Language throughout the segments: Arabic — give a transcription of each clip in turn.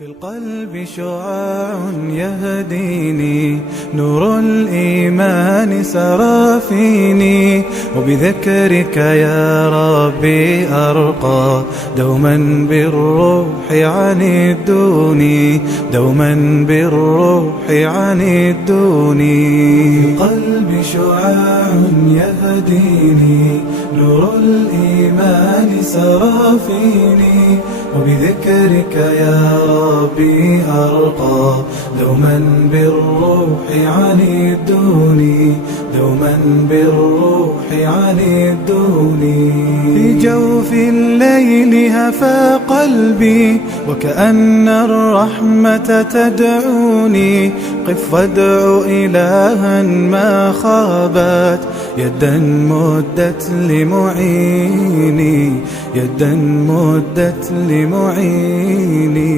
في القلب شعاع يهديني، نور الإيمان سرى فيني، وبذكرك يا ربي أرقى، دوما بالروح عن الدوني، دوما بالروح عن الدوني. في القلب شعاع يهديني، نور الإيمان سرى فيني، وبذكرك يا ربي أرقى، دوما بالروح عن الدوني، دوما بالروح عن الدوني. في جوف الليل هفى قلبي، وكأن الرحمة تدعوني، قف وادع إلها ما خابت، يدا مدت لمعيني، يدا مدت لمعيني.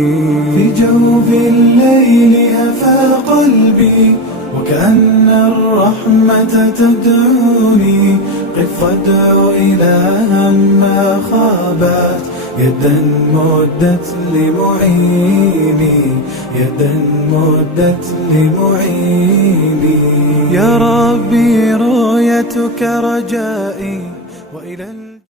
في جوف الليل هفى قلبي، وكأن الرحمة تدعوني، قف وادع إلها ما خابت، يدا مدت لمعيني، يدا مدت لمعيني. يا ربي رؤيتك رجائي، وإلى